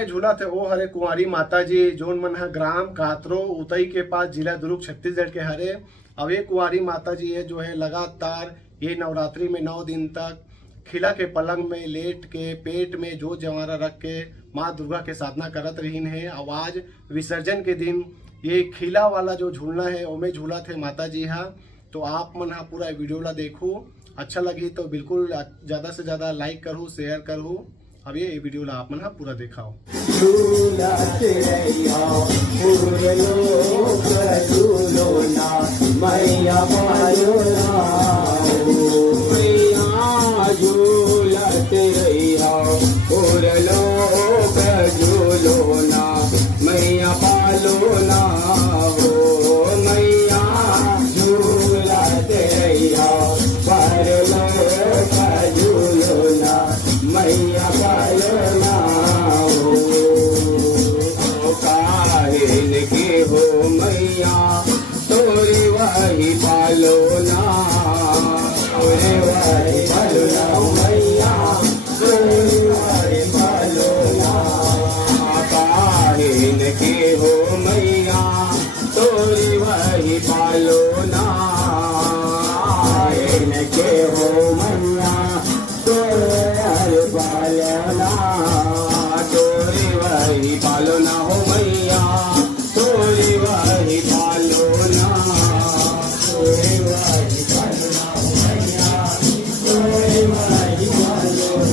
में झूला थे वो हरे कुंवारी माता जी जोन मन है ग्राम कातरो उतई के पास जिला दुर्ग छत्तीसगढ़ के हरे। अब ये कुंवारी माता जी है जो है लगातार ये नवरात्रि में 9 दिन तक खिला के पलंग में लेट के पेट में जो जवारा रख के माँ दुर्गा के साधना करत रहीन है। अब आज विसर्जन के दिन ये खिला वाला जो झूलना है ओमे झूला थे माता जी हा। तो आप मन हा पूरा वीडियो ला देखो, अच्छा लगी तो बिल्कुल ज़्यादा से ज़्यादा लाइक करूँ शेयर करूँ। अब ये वीडियो ला आप मन हा पूरा देखाओ। मैया पालो ना हो मैया झूलत रहिया परलो का झूलो ना मैया पालो ना हो काहिन के हो मैया तोरे वही पालो ना तोरे वही पालो ना मैया तोरे वही पालो ना के हो मैया तोरी वही पालो ना के हो मैया तोरे पालो ना तोरी वही पालो ना हो मैया तोरी वही पालो ना तोरी वही पालो ना हो मैया तोरी वही पालो ना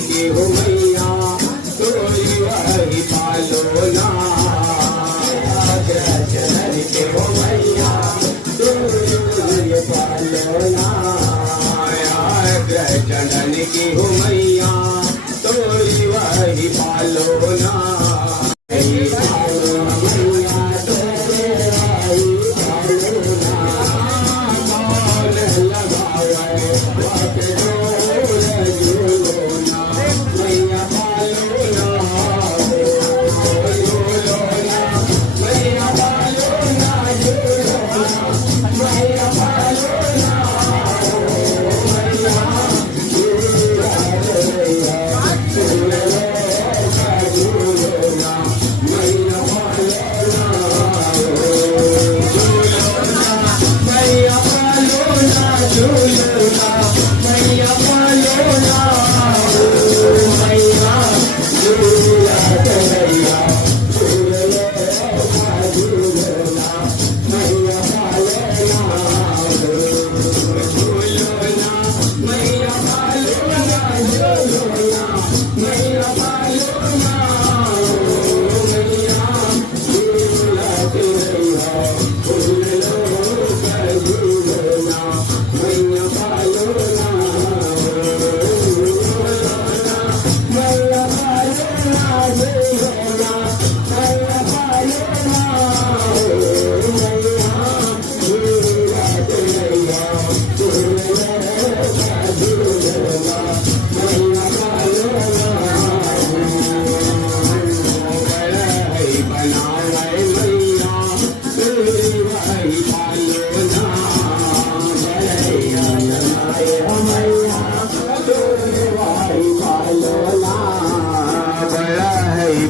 की हो मैया तोरी वही पालो ना चलन के हो मैया तोरी वही पालो ना चलन की हो मैया तोरी वही पालो ना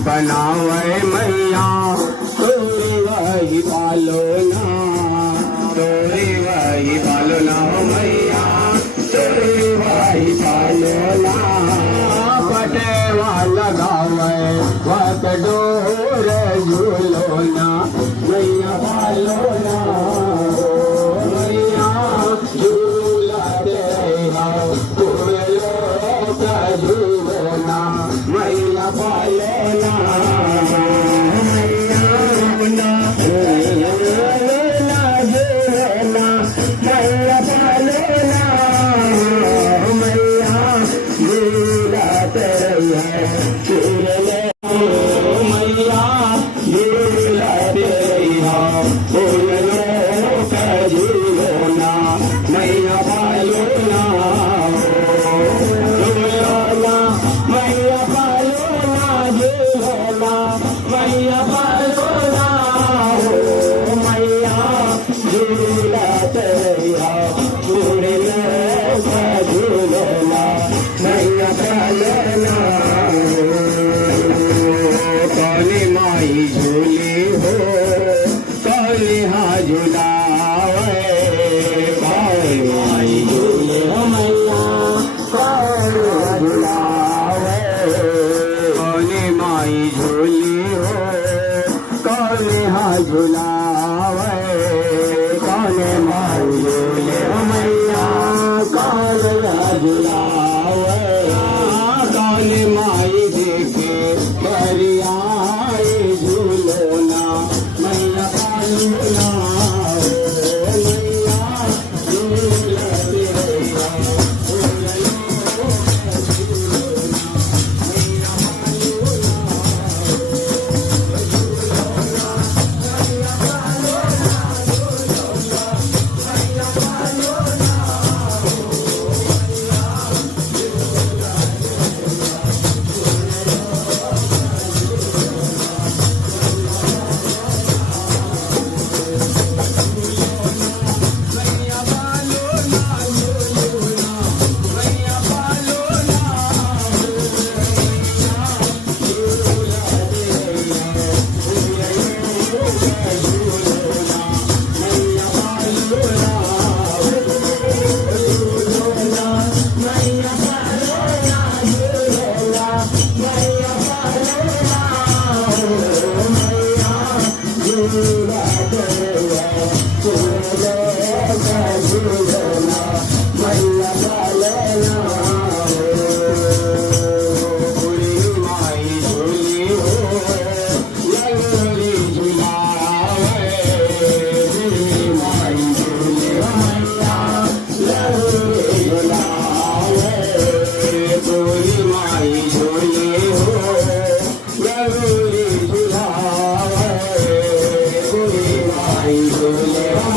बनावे मैया तोरी वही पालो ना तोरी वही पालो ना मैया तोरी वही पालो ना मैया पालो ना झूलना मैया पालो ना झूलना मैया पालो ना हो मैया झूलत रहिया झूलना झूलना मैया पालो ना काली माई झूली हो काली हाँ झूलावे काली माई झूले हो मैया काली हाँ झूलावे काली माई झूली हो काली हाँ झूलावे काली माई झूले हो मैया काली हाँ झूलावे काली माई देखे बरियाई झूलना मैया पालना मैया झूलते रहिया झूले